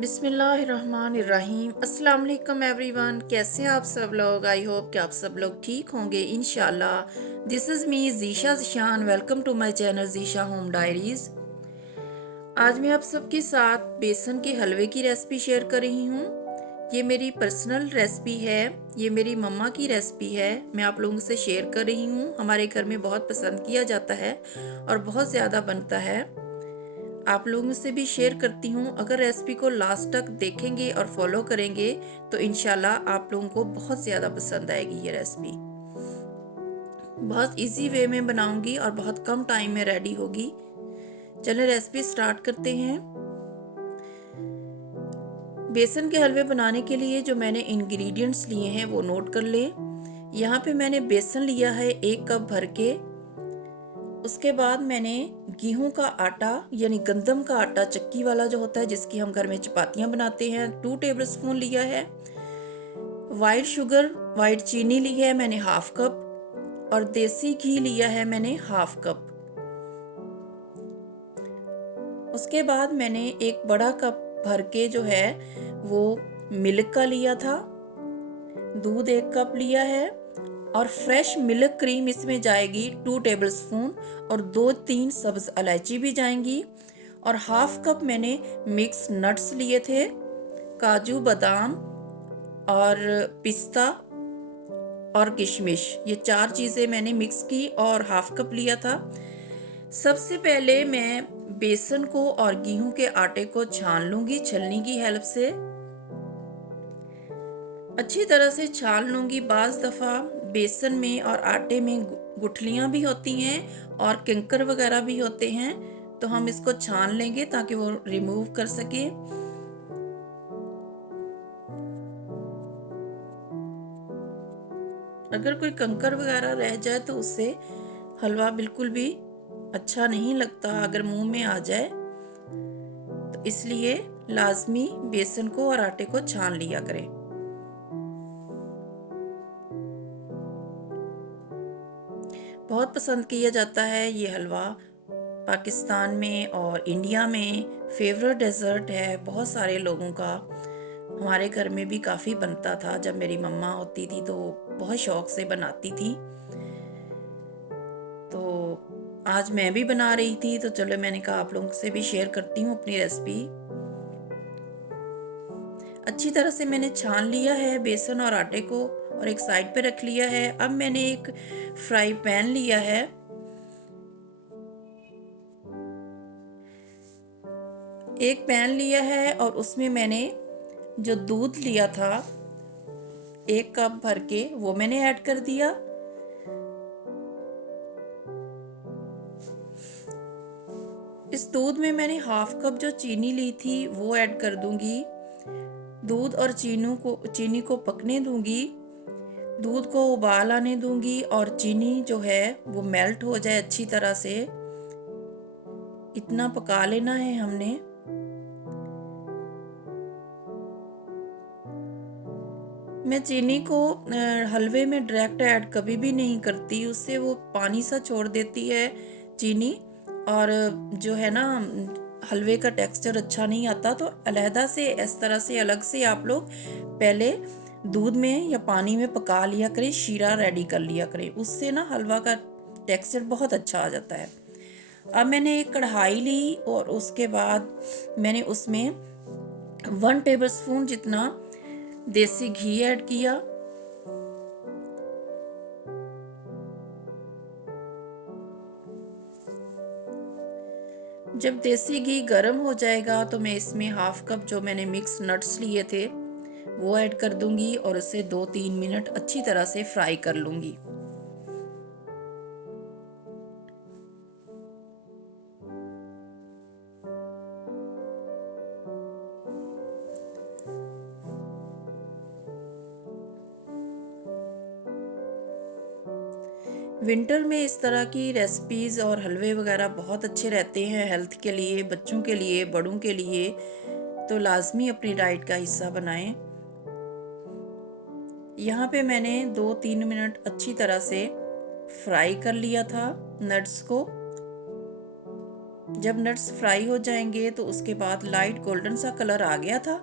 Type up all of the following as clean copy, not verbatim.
बिस्मिल्लाहिर्रहमानिर्रहीम। अस्सलाम वालेकुम एवरीवन। कैसे हैं आप सब लोग? आई होप कि आप सब लोग ठीक होंगे इंशाल्लाह। This is me Zeesha Zeeshan. Welcome to my channel Zeesha home diaries. आज मैं आप सबके साथ बेसन के हलवे की रेसिपी शेयर कर रही हूँ। ये मेरी पर्सनल रेसिपी है, ये मेरी मम्मा की रेसिपी है। मैं आप लोगों से शेयर कर रही हूँ। हमारे घर में बहुत पसंद किया जाता है और बहुत ज़्यादा बनता है। आप लोगों से भी शेयर करती हूँ। अगर रेसिपी को लास्ट तक देखेंगे और फॉलो करेंगे तो इंशाल्लाह आप लोगों को बहुत ज़्यादा पसंद आएगी ये रेसिपी। बहुत इजी वे में बनाऊंगी और बहुत कम टाइम में रेडी होगी। चलिए रेसिपी स्टार्ट करते हैं। बेसन के हलवे बनाने के लिए जो मैंने इंग्रेडिएंट्स लिए हैं वो नोट कर लें। यहाँ पे मैंने बेसन लिया है 1 कप भर के। उसके बाद मैंने गेहूं का आटा यानी गंदम का आटा, चक्की वाला जो होता है जिसकी हम घर में चपातियां बनाते हैं, 2 टेबलस्पून लिया है। वाइट शुगर, वाइट चीनी ली है मैंने 1/2 कप और देसी घी लिया है मैंने 1/2 कप। उसके बाद मैंने एक बड़ा कप भर के जो है वो मिल्क का लिया था। दूध 1 कप लिया है और फ्रेश मिल्क क्रीम इसमें जाएगी 2 टेबलस्पून और 2-3 सब्ज इलायची भी जाएंगी। और 1/2 कप मैंने मिक्स नट्स लिए थे, काजू, बादाम और पिस्ता और किशमिश। ये 4 चीज़ें मैंने मिक्स की और 1/2 कप लिया था। सबसे पहले मैं बेसन को और गेहूं के आटे को छान लूंगी छलनी की हेल्प से। अच्छी तरह से छान लूंगी। बाज़ दफ़ा बेसन में और आटे में गुठलियां भी होती हैं और कंकर वगैरह भी होते हैं, तो हम इसको छान लेंगे ताकि वो रिमूव कर सके। अगर कोई कंकर वगैरह रह जाए तो उससे हलवा बिल्कुल भी अच्छा नहीं लगता अगर मुंह में आ जाए, तो इसलिए लाजमी बेसन को और आटे को छान लिया करें। बहुत पसंद किया जाता है ये हलवा पाकिस्तान में और इंडिया में। फेवरेट डेजर्ट है बहुत सारे लोगों का। हमारे घर में भी काफ़ी बनता था। जब मेरी मम्मा होती थी तो बहुत शौक से बनाती थी। तो आज मैं भी बना रही थी तो चलो मैंने कहा आप लोगों से भी शेयर करती हूँ अपनी रेसिपी। अच्छी तरह से मैंने छान लिया है बेसन और आटे को और एक साइड पे रख लिया है। अब मैंने एक फ्राई पैन लिया है। एक पैन लिया है और उसमें मैंने जो दूध लिया था 1 कप भर के वो मैंने ऐड कर दिया। इस दूध में मैंने 1/2 कप जो चीनी ली थी वो ऐड कर दूंगी। दूध और चीनी को पकने दूंगी। दूध को उबाल आने दूंगी और चीनी जो है वो मेल्ट हो जाए अच्छी तरह से। इतना पका लेना है हमने। मैं चीनी को हलवे में डायरेक्ट ऐड कभी भी नहीं करती, उससे वो पानी सा छोड़ देती है चीनी और जो है ना हलवे का टेक्सचर अच्छा नहीं आता। तो अलहदा से इस तरह से अलग से आप लोग पहले दूध में या पानी में पका लिया करें, शीरा रेडी कर लिया करें, उससे ना हलवा का टेक्सचर बहुत अच्छा आ जाता है। अब मैंने एक कढ़ाई ली और उसके बाद मैंने उसमें 1 टेबलस्पून जितना देसी घी ऐड किया। जब देसी घी गर्म हो जाएगा तो मैं इसमें 1/2 कप जो मैंने मिक्स नट्स लिए थे वो ऐड कर दूंगी और इसे 2-3 मिनट अच्छी तरह से फ्राई कर लूंगी। विंटर में इस तरह की रेसिपीज़ और हलवे वगैरह बहुत अच्छे रहते हैं हेल्थ के लिए, बच्चों के लिए, बड़ों के लिए। तो लाजमी अपनी डाइट का हिस्सा बनाएं। यहाँ पे मैंने 2-3 मिनट अच्छी तरह से फ्राई कर लिया था नट्स को। जब नट्स फ्राई हो जाएंगे तो उसके बाद लाइट गोल्डन सा कलर आ गया था,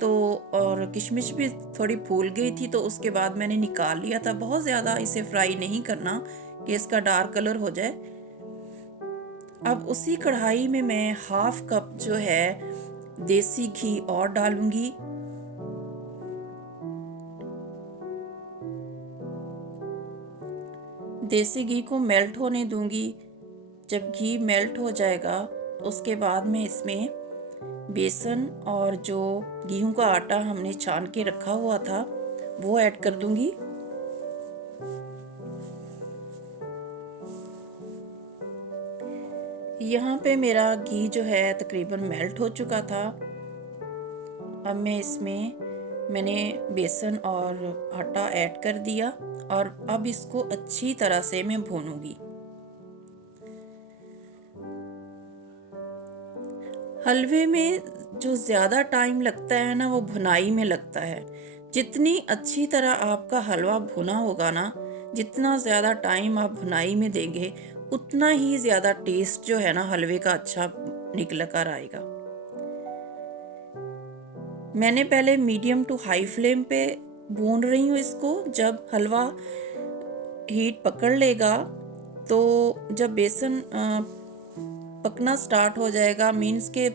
तो और किशमिश भी थोड़ी फूल गई थी, तो उसके बाद मैंने निकाल लिया था। बहुत ज़्यादा इसे फ्राई नहीं करना कि इसका डार्क कलर हो जाए। अब उसी कढ़ाई में मैं हाफ कप जो है देसी घी और डालूंगी। देसी घी को मेल्ट होने दूंगी। जब घी मेल्ट हो जाएगा तो उसके बाद मैं इसमें बेसन और जो गेहूं का आटा हमने छान के रखा हुआ था वो ऐड कर दूंगी। यहाँ पे मेरा घी जो है तकरीबन मेल्ट हो चुका था। अब मैं मैंने बेसन और आटा ऐड कर दिया और अब इसको अच्छी तरह से मैं भूनूंगी। हलवे में जो ज़्यादा टाइम लगता है ना वो भुनाई में लगता है। जितनी अच्छी तरह आपका हलवा भुना होगा ना, जितना ज़्यादा टाइम आप भुनाई में देंगे उतना ही ज़्यादा टेस्ट जो है ना हलवे का अच्छा निकल कर आएगा। मैंने पहले मीडियम टू हाई फ्लेम पे भून रही हूँ इसको। जब हलवा हीट पकड़ लेगा तो जब बेसन पकना स्टार्ट हो जाएगा, मीन्स के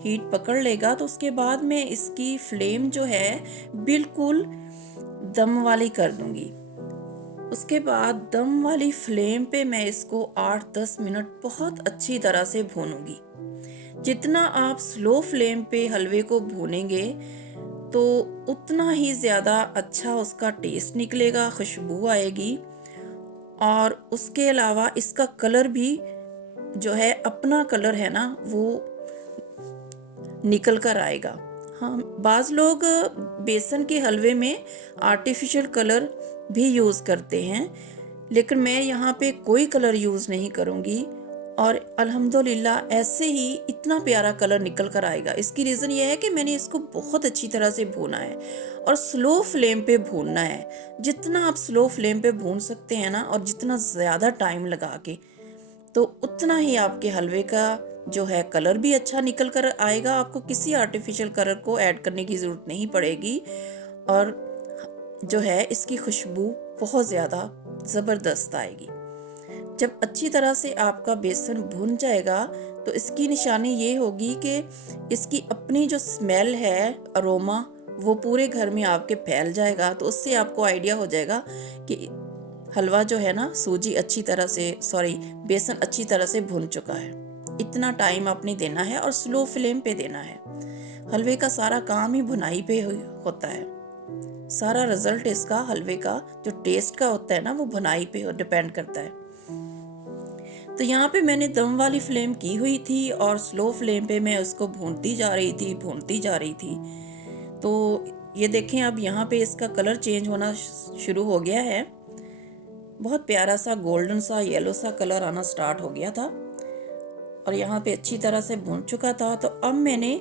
हीट पकड़ लेगा, तो उसके बाद मैं इसकी फ्लेम जो है बिल्कुल दम वाली कर दूंगी। उसके बाद दम वाली फ्लेम पे मैं इसको 8-10 मिनट बहुत अच्छी तरह से भूनूंगी। जितना आप स्लो फ्लेम पे हलवे को भूनेंगे तो उतना ही ज़्यादा अच्छा उसका टेस्ट निकलेगा, खुशबू आएगी और उसके अलावा इसका कलर भी जो है अपना कलर है ना वो निकल कर आएगा। हाँ, बाज़ लोग बेसन के हलवे में आर्टिफिशियल कलर भी यूज़ करते हैं, लेकिन मैं यहाँ पे कोई कलर यूज़ नहीं करूँगी और अल्हम्दुलिल्लाह ऐसे ही इतना प्यारा कलर निकल कर आएगा। इसकी रीज़न ये है कि मैंने इसको बहुत अच्छी तरह से भूना है और स्लो फ्लेम पे भूनना है। जितना आप स्लो फ्लेम पे भून सकते हैं ना और जितना ज़्यादा टाइम लगा के, तो उतना ही आपके हलवे का जो है कलर भी अच्छा निकल कर आएगा। आपको किसी आर्टिफिशियल कलर को ऐड करने की ज़रूरत नहीं पड़ेगी और जो है इसकी खुशबू बहुत ज़्यादा ज़बरदस्त आएगी। जब अच्छी तरह से आपका बेसन भुन जाएगा तो इसकी निशानी ये होगी कि इसकी अपनी जो स्मेल है, अरोमा, वो पूरे घर में आपके फैल जाएगा। तो उससे आपको आइडिया हो जाएगा कि हलवा जो है ना बेसन अच्छी तरह से भुन चुका है। इतना टाइम आपने देना है और स्लो फ्लेम पे देना है। हलवे का सारा काम ही भुनाई पे होता है। सारा रिजल्ट इसका हलवे का जो टेस्ट का होता है ना वो भुनाई पे डिपेंड करता है। तो यहाँ पे मैंने दम वाली फ्लेम की हुई थी और स्लो फ्लेम पे मैं उसको भूनती जा रही थी। तो ये देखें, अब यहाँ पे इसका कलर चेंज होना शुरू हो गया है। बहुत प्यारा सा गोल्डन सा येलो सा कलर आना स्टार्ट हो गया था और यहाँ पे अच्छी तरह से भून चुका था। तो अब मैंने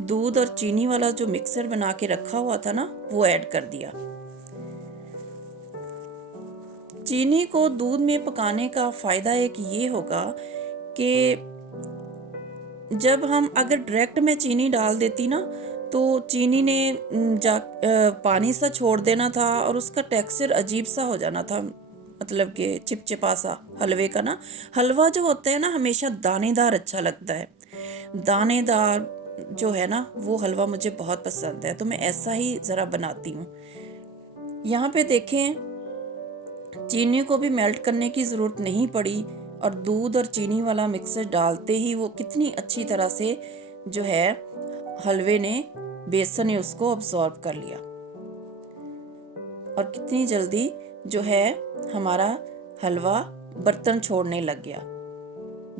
दूध और चीनी वाला जो मिक्सर बना के रखा हुआ था ना वो ऐड कर दिया। चीनी को दूध में पकाने का फ़ायदा एक ये होगा कि जब हम अगर डायरेक्ट में चीनी डाल देती ना तो चीनी ने पानी सा छोड़ देना था और उसका टेक्सचर अजीब सा हो जाना था, मतलब कि चिपचिपा सा हलवे का ना। हलवा जो होता है ना हमेशा दानेदार अच्छा लगता है। दानेदार जो है ना वो हलवा मुझे बहुत पसंद है, तो मैं ऐसा ही ज़रा बनाती हूँ। यहाँ पे देखें, चीनी को भी मेल्ट करने की ज़रूरत नहीं पड़ी और दूध और चीनी वाला मिक्सर डालते ही वो कितनी अच्छी तरह से जो है हलवे ने, बेसन ने उसको अब्सॉर्ब कर लिया और कितनी जल्दी जो है हमारा हलवा बर्तन छोड़ने लग गया।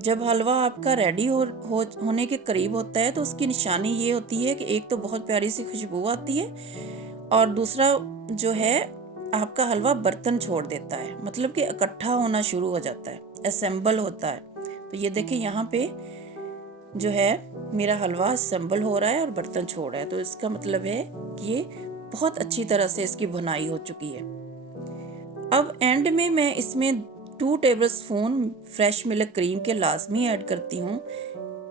जब हलवा आपका रेडी होने के करीब होता है तो उसकी निशानी ये होती है कि एक तो बहुत प्यारी सी खुशबू आती है और दूसरा जो है आपका हलवा बर्तन छोड़ देता है, मतलब कि इकट्ठा होना शुरू हो जाता है, असेंबल होता है। तो ये देखिए यहाँ पे जो है मेरा हलवा असेंबल हो रहा है और बर्तन छोड़ रहा है, तो इसका मतलब है कि ये बहुत अच्छी तरह से इसकी भुनाई हो चुकी है। अब एंड में मैं इसमें 2 टेबलस्पून फ्रेश मिल्क क्रीम के लाजमी ऐड करती हूँ।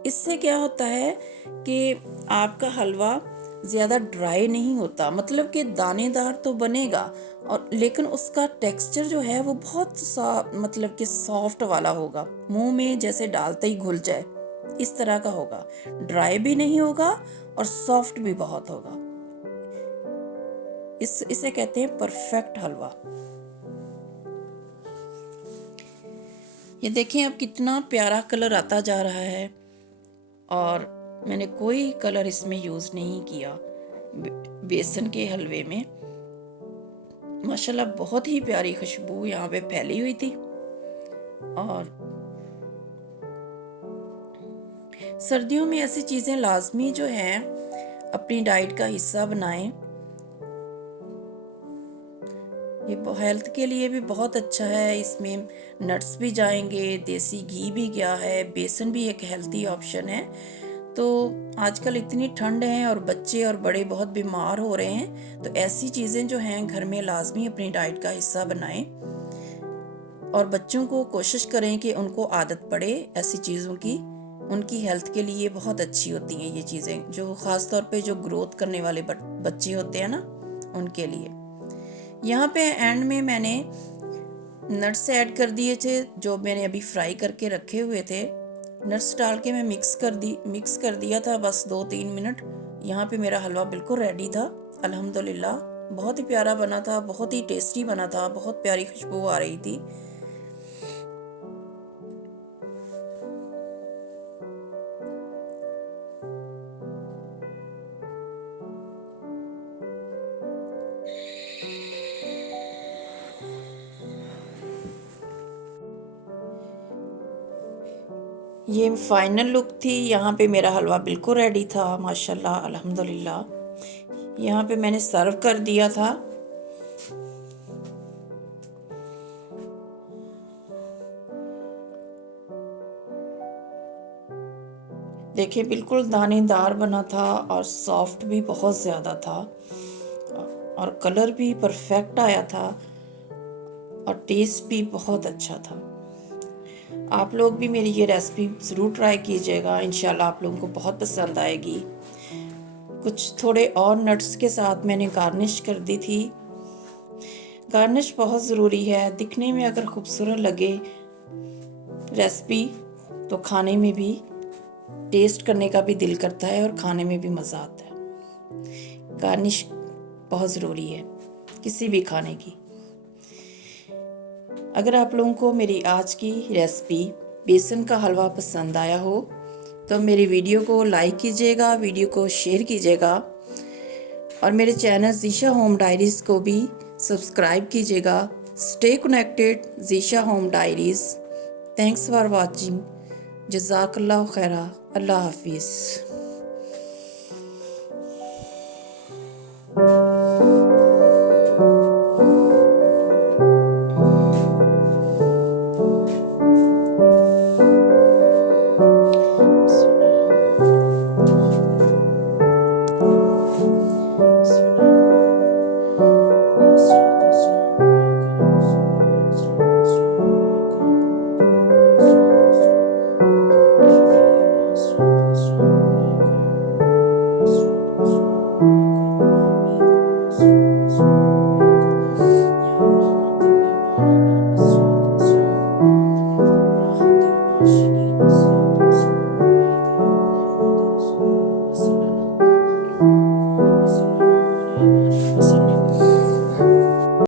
इससे क्या होता है कि आपका हलवा ज़्यादा ड्राई नहीं होता, मतलब कि दानेदार तो बनेगा और लेकिन उसका टेक्सचर जो है वो बहुत मतलब कि सॉफ्ट वाला होगा, मुंह में जैसे डालते ही घुल जाए इस तरह का होगा। ड्राई भी नहीं होगा और सॉफ्ट भी बहुत होगा। इसे कहते हैं परफेक्ट हलवा। ये देखें अब कितना प्यारा कलर आता जा रहा है और मैंने कोई कलर इसमें यूज़ नहीं किया। बेसन के हलवे में माशाल्लाह बहुत ही प्यारी खुशबू यहाँ पे फैली हुई थी। और सर्दियों में ऐसी चीज़ें लाजमी जो हैं अपनी डाइट का हिस्सा बनाएं। ये हेल्थ के लिए भी बहुत अच्छा है। इसमें नट्स भी जाएंगे, देसी घी भी गया है, बेसन भी एक हेल्थी ऑप्शन है। तो आजकल इतनी ठंड है और बच्चे और बड़े बहुत बीमार हो रहे हैं, तो ऐसी चीज़ें जो हैं घर में लाजमी अपनी डाइट का हिस्सा बनाएं और बच्चों को कोशिश करें कि उनको आदत पड़े ऐसी चीज़ों की। उनकी हेल्थ के लिए बहुत अच्छी होती हैं ये चीज़ें, जो ख़ास तौर पे जो ग्रोथ करने वाले बच्चे होते हैं ना, उनके लिए। यहाँ पे एंड में मैंने नट्स ऐड कर दिए थे जो मैंने अभी फ्राई करके रखे हुए थे। नट्स डाल के मैं मिक्स कर दिया था बस 2-3 मिनट। यहाँ पे मेरा हलवा बिल्कुल रेडी था अल्हम्दुलिल्लाह। बहुत ही प्यारा बना था, बहुत ही टेस्टी बना था, बहुत प्यारी खुशबू आ रही थी। ये फाइनल लुक थी। यहाँ पे मेरा हलवा बिल्कुल रेडी था माशाल्लाह अल्हम्दुलिल्लाह। यहाँ पे मैंने सर्व कर दिया था। देखिए बिल्कुल दानेदार बना था और सॉफ्ट भी बहुत ज़्यादा था और कलर भी परफेक्ट आया था और टेस्ट भी बहुत अच्छा था। आप लोग भी मेरी ये रेसिपी ज़रूर ट्राई कीजिएगा, इंशाल्लाह आप लोगों को बहुत पसंद आएगी। कुछ थोड़े और नट्स के साथ मैंने गार्निश कर दी थी। गार्निश बहुत ज़रूरी है, दिखने में अगर खूबसूरत लगे रेसिपी तो खाने में भी टेस्ट करने का भी दिल करता है और खाने में भी मज़ा आता है। गार्निश बहुत ज़रूरी है किसी भी खाने की। अगर आप लोगों को मेरी आज की रेसिपी बेसन का हलवा पसंद आया हो तो मेरी वीडियो को लाइक कीजिएगा, वीडियो को शेयर कीजिएगा और मेरे चैनल ज़ीशा होम डायरीज़ को भी सब्सक्राइब कीजिएगा। Stay connected Zeesha home diaries. Thanks for watching. जज़ाकल्लाह खैरा। अल्लाह हाफिज़।